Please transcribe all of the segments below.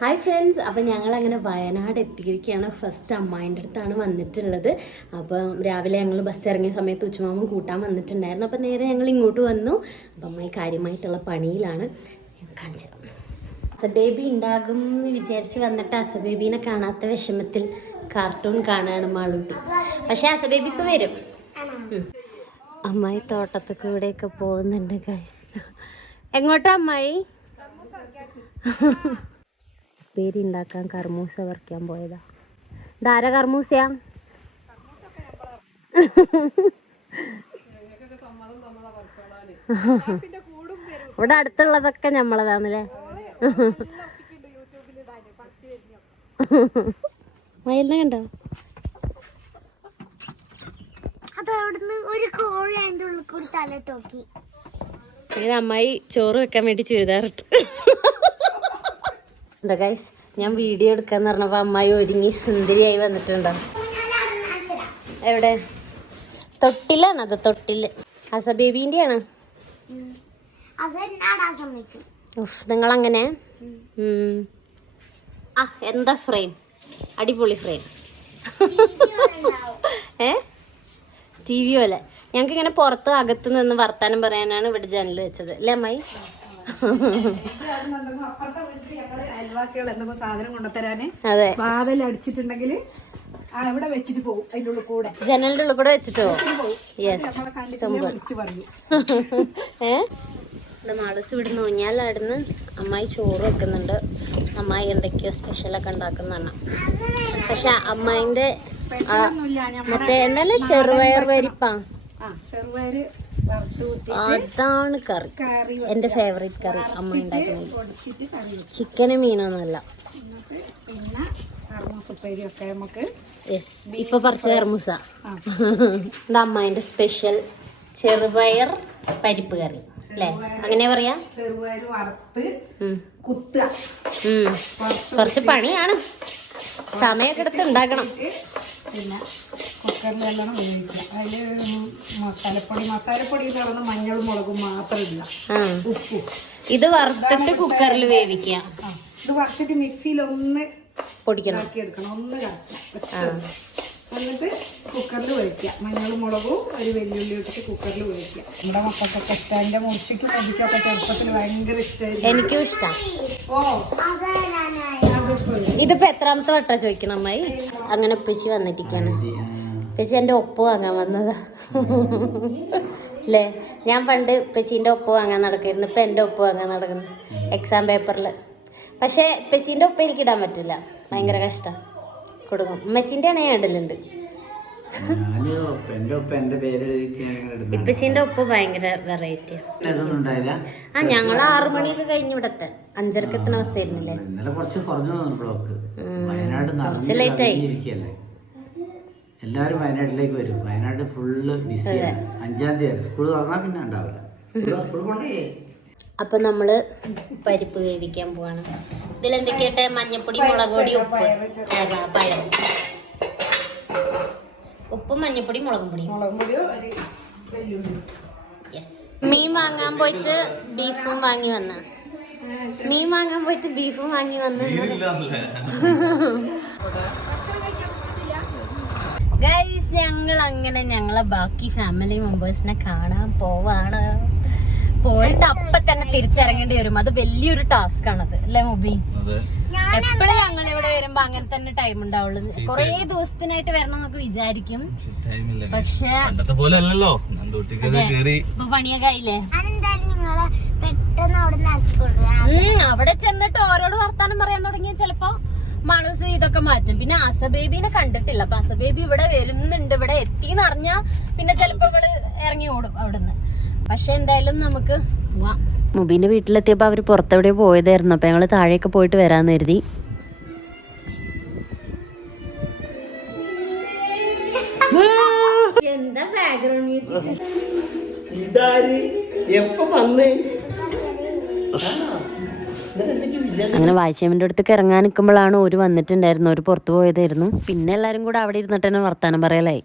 Hi friends, അപ്പം ഞങ്ങളങ്ങനെ വയനാട് എത്തിയിരിക്കുകയാണ്. ഫസ്റ്റ് അമ്മായിൻ്റെ അടുത്താണ് വന്നിട്ടുള്ളത്. അപ്പം രാവിലെ ഞങ്ങൾ ബസ് ഇറങ്ങിയ സമയത്ത് ഉച്ചമാമൻ കൂട്ടാൻ വന്നിട്ടുണ്ടായിരുന്നു. അപ്പം നേരെ ഞങ്ങൾ ഇങ്ങോട്ട് വന്നു. അപ്പം അമ്മായി കാര്യമായിട്ടുള്ള പണിയിലാണ്. കാണിച്ചു അസബേബി ഉണ്ടാകും എന്ന് വിചാരിച്ച് വന്നിട്ട് അസബേബീനെ കാണാത്ത വിഷമത്തിൽ കാർട്ടൂൺ കാണുകയാണ് മാളൂട്ടി. പക്ഷേ അസബേബി ഇപ്പം വരും. അമ്മായി തോട്ടത്തിൽ കൂടെയൊക്കെ പോകുന്നുണ്ട് ഗൈസ്. എങ്ങോട്ടാ അമ്മായി? പേര് ഉണ്ടാക്കാൻ കർമൂസ പറിക്കാൻ പോയതാ. ധാര കർമൂസയാ? ഇവിടെ അടുത്തുള്ളതൊക്കെ നമ്മളതാണല്ലേ. മയിലിനെ കണ്ടോ? അങ്ങനെ അമ്മായി ചോറ് വെക്കാൻ വേണ്ടി ചുരിദാറിട്ടു. ഗൈസ്, ഞാൻ വീഡിയോ എടുക്കാന്ന് പറഞ്ഞപ്പോ അമ്മായി ഒരുങ്ങി സുന്ദരിയായി വന്നിട്ടുണ്ടോ? എവിടെ? തൊട്ടിലാണ്. അത് തൊട്ടില് അസബേബിന്റെ ആണ്. നിങ്ങളങ്ങനെ എന്താ ഫ്രെയിം? അടിപൊളി ഫ്രെയിം. TV പോലെ. ഞങ്ങൾക്ക് ഇങ്ങനെ പുറത്ത് അകത്ത് നിന്ന് വർത്താനം പറയാനാണ് ഇവിടെ ജനൽ വെച്ചത് അല്ലേ അമ്മായി? അയൽവാസികൾ എന്തെങ്കിലും സാധനം കൊണ്ടുതരാന് അതെ, വാതിൽ അടിച്ചിട്ടുണ്ടെങ്കിൽ അവിടെ വെച്ചിട്ട് പോകും. അതിൻ്റെ ഉള്ളിൽ കൂടെ, ജനലിന്റെ ഉള്ളിൽ കൂടെ വെച്ചിട്ട് പോകും. മാളൂസ് ഇവിടുന്ന് ഊഞ്ഞാലാടുന്ന്. അമ്മായി ചോറ് വെക്കുന്നുണ്ട്. അമ്മായി എന്തൊക്കെയോ സ്പെഷ്യലൊക്കെ ഉണ്ടാക്കുന്നതാണ്. പക്ഷെ അമ്മായിന്റെ മറ്റേ എന്തായാലും ചെറുപയർ പരിപ്പാ, അതാണ് കറി. എന്റെ ഫേവറേറ്റ് കറി അമ്മ ഉണ്ടാക്കുന്നത്. ചിക്കനും മീനൊന്നുമല്ല. യെസ്, ഇപ്പൊ പറിച്ച കർമൂസ. ഇത് അമ്മായിന്റെ സ്പെഷ്യൽ ചെറുപയർ പരിപ്പ് കറി അല്ലേ? അങ്ങനെ പറയാ. കുറച്ച് പണിയാണ്, സമയമൊക്കെ എടുത്ത് ഉണ്ടാക്കണം. പിന്നെ കുക്കറിൽ നല്ലോണം വേവിക്കുക. അതിൽ മസാലപ്പൊടി കിടന്ന് മഞ്ഞളും മുളകും മാത്രമില്ല, ഉപ്പും. ഇത് വറുത്തിട്ട് കുക്കറിൽ വേവിക്കുക. ഇത് വറുത്തിട്ട് മിക്സിയിൽ ഒന്ന് പൊടിക്കണം, എടുക്കണം, ഒന്ന് കറക്കാം. എന്നിട്ട് കുക്കറിൽ വേവിക്കുക. മഞ്ഞളും മുളകും ഒരു വെല്ലുള്ളി ഇട്ടിട്ട് കുക്കറിൽ വേവിക്കുക. നമ്മുടെ മക്കൾക്കൊക്കെ ഇഷ്ടം. എൻ്റെ മുറിച്ചിക്ക് പൊടിക്കൊക്കെ ചെറുപ്പത്തിൽ ഭയങ്കര ഇഷ്ടമായിരുന്നു. എനിക്കും ഇഷ്ടം. ഇതിപ്പോ എത്രാമത്തെ വട്ടാ ചോദിക്കണം അമ്മായി? അങ്ങനെ ഉപ്പച്ചി വന്നിരിക്കാണ്. ഉപ്പച്ചി എൻ്റെ ഒപ്പ് വാങ്ങാൻ വന്നതാ അല്ലേ? ഞാൻ പണ്ട് ഉപ്പച്ചീൻ്റെ ഒപ്പ് വാങ്ങാൻ നടക്കായിരുന്നു. ഇപ്പം എൻ്റെ ഒപ്പ് വാങ്ങാൻ നടക്കുന്നു എക്സാം പേപ്പറിൽ. പക്ഷേ ഉപ്പച്ചീൻ്റെ ഒപ്പ് എനിക്ക് ഇടാൻ പറ്റില്ല, ഭയങ്കര കഷ്ടം, കൊടുക്കും. ഉമ്മച്ചീൻ്റെ ആണെങ്കിൽ ഞാൻ ഇടലുണ്ട്. ഇപ്പച്ചീൻ്റെ ഒപ്പ് ഭയങ്കര വെറൈറ്റിയാ. ഞങ്ങൾ 6 മണിയൊക്കെ കഴിഞ്ഞ് ഇവിടത്തെ 5:30 എത്തുന്ന അവസ്ഥയായിരുന്നില്ലേ? കുറച്ച് ലേറ്റായി. എല്ലാവരും വയനാട്ടിലേക്ക് വരും. വയനാട് ഫുള്ള് ബിസിയാണ്. 5-ാം തീയതി സ്കൂൾ തുറന്നാൽ പിന്നെ ഉണ്ടാവില്ല. അപ്പൊ നമ്മള് പരിപ്പ് വേവിക്കാൻ പോവാണ്. ഇതിലെന്തൊക്കെയാട്ടെ? മഞ്ഞപ്പൊടി, മുളക് പൊടി, ഉപ്പ്, പയർ, ഉപ്പ്, മഞ്ഞപ്പൊടി, മുളകും പൊടി. മീൻ വാങ്ങാൻ പോയിട്ട് ബീഫും വാങ്ങി വന്ന ഗൈസ്, ഞങ്ങൾ അങ്ങനെ ഞങ്ങളെ ബാക്കി ഫാമിലി മെമ്പേഴ്സിനെ കാണാൻ പോവാണ്. പോയിട്ട് അപ്പൊ തന്നെ തിരിച്ചിറങ്ങേണ്ടി വരും. അത് വലിയൊരു ടാസ്ക് ആണത് അല്ലേ മുബി? എപ്പോഴും ഞങ്ങൾ ഇവിടെ വരുമ്പോ അങ്ങനെ തന്നെ ടൈം ഉണ്ടാവുള്ളൂ. കൊറേ ദിവസത്തിനായിട്ട് വരണം എന്നൊക്കെ വിചാരിക്കും, പക്ഷെ ഇപ്പൊ പണിയൊക്കെ ആയില്ലേ. അവിടെ ചെന്നിട്ട് ഓരോട് വർത്താനം പറയാൻ തുടങ്ങിയ ചിലപ്പോ മാളൂസ് ഇതൊക്കെ മാറ്റും. പിന്നെ അസബേബിനെ കണ്ടിട്ടില്ല. അപ്പൊ അസബേബി ഇവിടെ വരുന്നുണ്ട്, ഇവിടെ എത്തിന്ന് അറിഞ്ഞാ പിന്നെ ചിലപ്പോ ഇവള് ഇറങ്ങി ഓടും അവിടുന്ന്. പക്ഷെ എന്തായാലും നമുക്ക് പോവാം. മുബീന്റെ വീട്ടിലെത്തിയപ്പോ അവര് പുറത്തെവിടെ പോയതായിരുന്നു. അപ്പൊ ഞങ്ങള് താഴേക്ക് പോയിട്ട് വരാന്ന് കരുതി. എന്താ ബാക്ക്ഗ്രൗണ്ട് മ്യൂസിക്? അങ്ങനെ വായിച്ചേമിൻ്റെ അടുത്തേക്ക് ഇറങ്ങാൻ നിൽക്കുമ്പോഴാണ് ഒരു വന്നിട്ടുണ്ടായിരുന്നു, ഒരു പുറത്തു പോയതായിരുന്നു. പിന്നെ എല്ലാവരും കൂടെ അവിടെ ഇരുന്നിട്ട് തന്നെ വർത്താനം പറയലായി.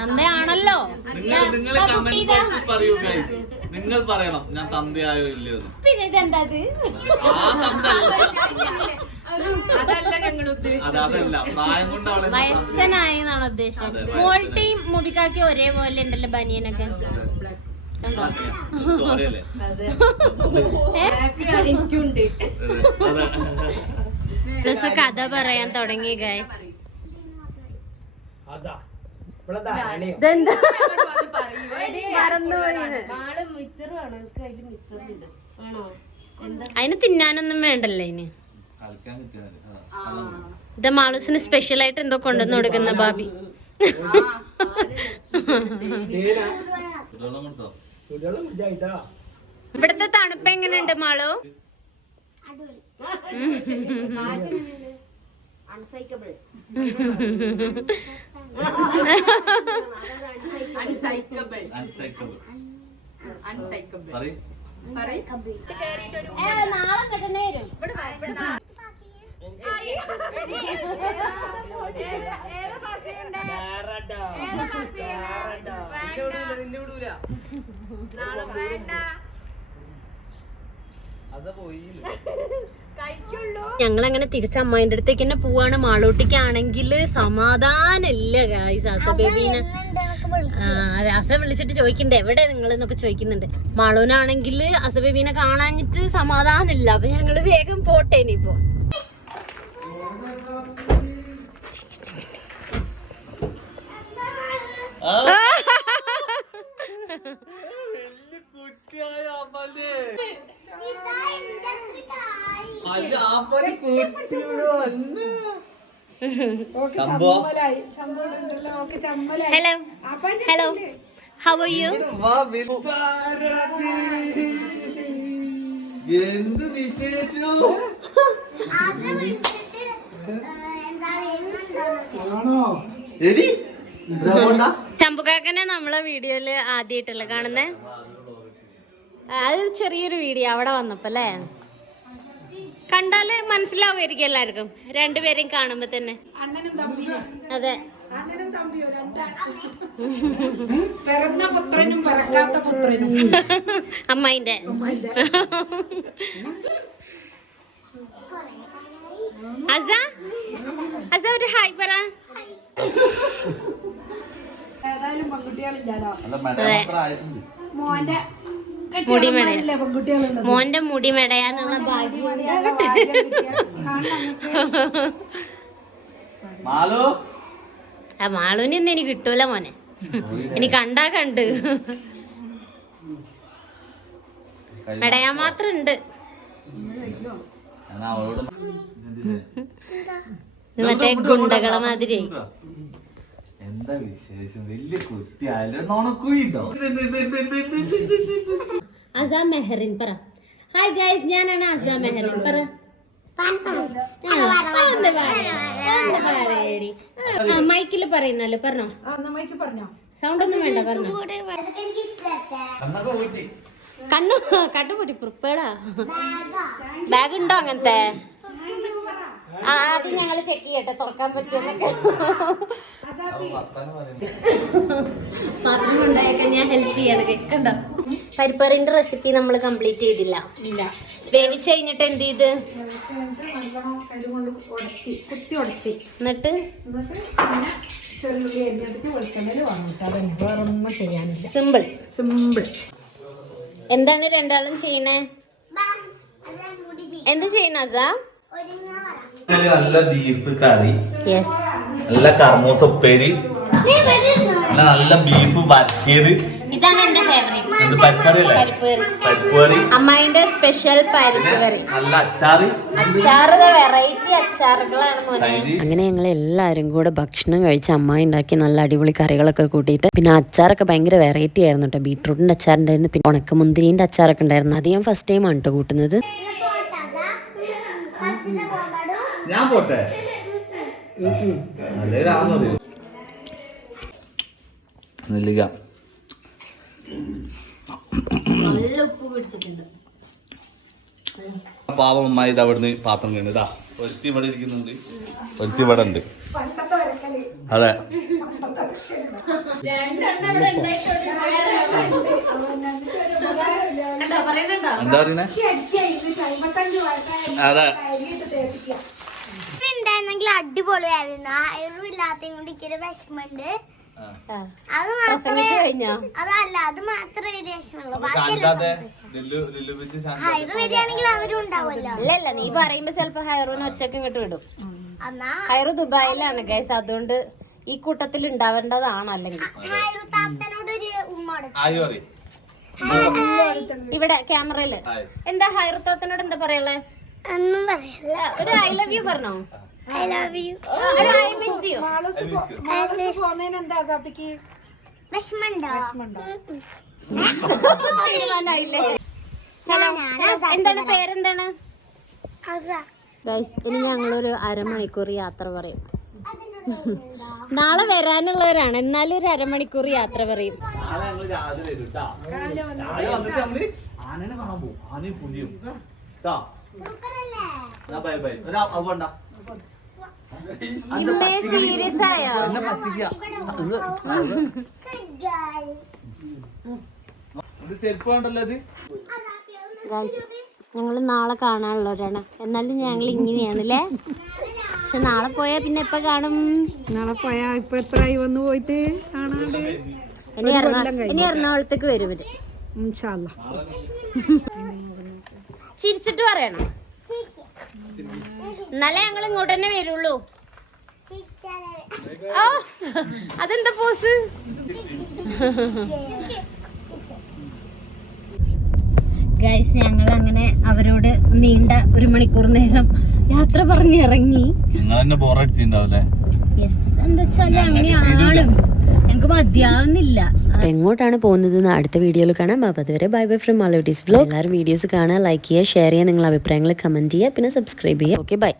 തന്തയാണല്ലോ നിങ്ങൾ പറയണം ഞാൻ തന്തയായോ ഇല്ലയോ. പിന്നെ ഇതെന്താ അതല്ല പ്രായം കൊണ്ട് വയസ്സനായി എന്നാണ് ഉദ്ദേശം. മോൾട്ടിയും മുബിക്കാക്കി ഒരേപോലെ ഉണ്ടല്ലോ ബനിയനൊക്കെ. കഥ പറയാൻ തുടങ്ങി ഗൈസ്. അതിന് തിന്നാനൊന്നും വേണ്ടല്ലോ ഇതിന്. ഇത് മാളൂസിന് സ്പെഷ്യൽ ആയിട്ട് എന്തോ കൊണ്ടുവന്ന് കൊടുക്കുന്ന ബാബി. ഇവിടുത്തെ തണുപ്പ് എങ്ങനെയുണ്ട് മാളു? നാളെ കിട്ടണേ വരും. ഞങ്ങളങ്ങനെ തിരിച്ച് അമ്മായിന്റെ അടുത്തേക്ക് തന്നെ പോവാണ്. മാളൂട്ടിക്കാണെങ്കിൽ സമാധാനമില്ല ഗായ്സ്. അസ ബേബീനെ അതെ അസ വിളിച്ചിട്ട് ചോദിക്കണ്ടേ എവിടെ നിങ്ങൾ എന്നൊക്കെ ചോദിക്കുന്നുണ്ട്. മാളൂനാണെങ്കിൽ അസ ബേബീനെ കാണാഞ്ഞിട്ട് സമാധാനമില്ല. അപ്പൊ ഞങ്ങള് വേഗം പോട്ടെ ഇനിയിപ്പോ. Hello hello, how are you? എന്ത് വിശേഷം? ചമ്പുക്കാക്കനെ നമ്മളെ വീഡിയോയില് ആദ്യമായിട്ടല്ലേ കാണുന്നേ? അത് ചെറിയൊരു വീഡിയോ അവിടെ വന്നപ്പോ അല്ലേ? കണ്ടാല് മനസ്സിലാവുമായിരിക്കും എല്ലാവർക്കും, രണ്ടുപേരെയും കാണുമ്പോ തന്നെ. അതെ, പിറന്ന പുത്രനും പിറക്കാത്ത പുത്രനും. അമ്മായിന്റെ അസ അസ ഒരു ഹായ് പറ. ഏതായാലും പെൺകുട്ടികളില്ലാലോ. മുടി മെടയാ, മോന്റെ മുടി മെടയാനുള്ള ഭാഗ്യം. ആ മാളൂനെ ഒന്നും എനിക്ക് കിട്ടൂല മോനെ, ഇനി കണ്ടാ കണ്ട്. മെടയാൻ മാത്രം ഉണ്ട്. മറ്റേ ഗുണ്ടകളെ മാതിരി. എന്താ വിശേഷം? വലിയ കുട്ടിയാലോ നോണക്കുയിട്ടോ. അസ മെഹറിൻ പറ. ഹായ് ഗൈസ്, ഞാനാണ് അസ മെഹറിൻ പറ. മൈക്കില് പറയുന്നല്ലോ, പറഞ്ഞോ. സൗണ്ട് ഒന്നും വേണ്ട, പറഞ്ഞോ. കണ്ണു കട്ടുപൊട്ടി പ്രിപ്പേർഡാ. ബാഗ് ഉണ്ടോ അങ്ങനത്തെ? ആദ്യം ഞങ്ങള് ചെക്ക് ചെയ്യട്ടെ തുറക്കാൻ പറ്റുമെന്നൊക്കെ. പാത്രം കൊണ്ടായൊക്കെ ഞാൻ ഹെൽപ്പ് ചെയ്യാണ് ഗൈസ്. കണ്ടോ, പരിപ്പറിന്റെ റെസിപ്പി നമ്മൾ കംപ്ലീറ്റ് ചെയ്തില്ല. വേവിച്ച് കഴിഞ്ഞിട്ട് എന്ത് ചെയ്ത് എന്നിട്ട് സിമ്പിൾ സിമ്പിൾ. എന്താണ് രണ്ടാളും ചെയ്യണേ? എന്ത് ചെയ്യണ അസ? നല്ല ബീഫ് കറി, യെസ്, നല്ല കർമൂസ ഉപ്പേരി, നല്ല ബീഫ് വരട്ടിയത്. ഇതാണ് എന്റെ ഫേവറേറ്റ് പരിപ്പ് കറി, അമ്മായിന്റെ സ്പെഷ്യൽ പരിപ്പ് കറി, നല്ല അച്ചാറ്. വെറൈറ്റി അച്ചാറുകളാണ് മോനെ. അങ്ങനെ ഞങ്ങൾ എല്ലാവരും കൂടെ ഭക്ഷണം കഴിച്ച് അമ്മായി ഉണ്ടാക്കി നല്ല അടിപൊളി കറികളൊക്കെ കൂട്ടിയിട്ട്, പിന്നെ അച്ചാറൊക്കെ ഭയങ്കര വെറൈറ്റി ആയിരുന്നു കേട്ടോ. ബീട്രൂട്ടിന്റെ അച്ചാറുണ്ടായിരുന്നു, പിന്നെ ഉണക്കമുന്തിരിന്റെ അച്ചാറൊക്കെ ഉണ്ടായിരുന്നു. അത് ഞാൻ ഫസ്റ്റ് ടൈം ആണ് കേട്ടോ കൂട്ടുന്നത്. ഞാൻ പോട്ടെ. നെല്ലിക്ക നല്ല ഉപ്പ് പിടിച്ചിട്ടുണ്ട്. പാവം അമ്മായി ഇത് അവിടുന്ന് പാത്രം കണ്ടു ഇതാ ഒരുത്തി ഇവിടെ ഇരിക്കുന്നുണ്ട് ഒരുത്തി ഇവിടെ ഉണ്ട് അതെ എന്താ പറയുന്നേ അതെ ഉണ്ടായിരുന്നെങ്കിൽ അടിപൊളിയായിരുന്നു. ഹയറില്ലാത്ത കൊണ്ട് എനിക്കൊരു വിഷമുണ്ട്. അത് മാത്രമേ അതല്ല അത് മാത്രമേ ഒരു വിഷമുള്ളൂ. ഹയർ വരികയാണെങ്കിൽ അവരും ഉണ്ടാവുമല്ലോ. ഇല്ലല്ല നീ പറയുമ്പോ ചെലപ്പോ ഹൈറൂന് ഒറ്റക്ക് ഇങ്ങോട്ട് വിടും. ഹൈറു ദുബായിലാണ് ഗൈസ്, അതുകൊണ്ട് ഈ കൂട്ടത്തിൽ ഉണ്ടാവേണ്ടതാണ്. അല്ലെങ്കിൽ ഹയറു താത്തനോട് ഒരു ഉമ്മോട് ഇവിടെ ക്യാമറയില് എന്താ ഹൈറുത്താത്തനോട് എന്താ പറയല്ലേ? ഒന്നും പറയല്ല. ഒരു ഐ ലവ് യു പറഞ്ഞോ? I love you. I miss you. എന്താ സാപ്പിക്ക് വിഷമുണ്ടോ? എന്താണ് പേരെന്താണ്? ഗൈസ് ഇനി ഞങ്ങളൊരു അരമണിക്കൂർ യാത്ര പറയും. നാളെ വരാനുള്ളവരാണ്, എന്നാലും ഒരു അരമണിക്കൂർ യാത്ര പറയും. നാളെ ഞങ്ങൾ രാവിലെ വരും കേട്ടോ. രാവിലെ വന്നിട്ട് നമ്മള് ആനനെ കാണാൻ പോകും. ആനയും പുലിയും കേട്ടോ. Bye bye. അവണ്ട സീരിയസ് ആയോ? ചെരുപ്പ് വേണ്ടല്ലോ ഇത്. ഗൈസ് ഞങ്ങൾ നാളെ കാണാനുള്ളവരാണ്, എന്നാലും ഞങ്ങൾ ഇങ്ങനെയാണല്ലേ. പക്ഷെ നാളെ പോയാ പിന്നെ എപ്പോ കാണും? നാളെ പോയാ ഇപ്പൊ എത്രയായി വന്നു പോയിട്ട് കാണാണ്ട്. ഇനി എറണാകുളത്തേക്ക് വരും ഇവര്. ഇൻഷാ അല്ലാ. ചിരിച്ചിട്ട് പറയണം, എന്നാലേ ഞങ്ങൾ ഇങ്ങോട്ട് തന്നെ വരുള്ളൂ. ഓ അതെന്താ പോസ്? ഗൈസ് ഞങ്ങൾ അങ്ങനെ അവരോട് നീണ്ട 1 മണിക്കൂർ നേരം യാത്ര പറഞ്ഞിറങ്ങി. യെസ്, എന്താ വെച്ചാല് അങ്ങനെയാണ്, ഞങ്ങക്ക് മതിയാവുന്നില്ല. എങ്ങോട്ടാണ് പോകുന്നത് അടുത്ത വീഡിയോയിൽ കാണാം. അപ്പോൾ അതുവരെ ബൈ ബൈ ഫ്രം മാളവിഡീസ് വ്ലോഗ്. എല്ലാവരും വീഡിയോസ് കാണുക, ലൈക്ക് ചെയ്യുക, ഷെയർ ചെയ്യുക, നിങ്ങളുടെ അഭിപ്രായങ്ങൾ കമന്റ് ചെയ്യുക, പിന്നെ സബ്സ്ക്രൈബ് ചെയ്യുക. Okay bye.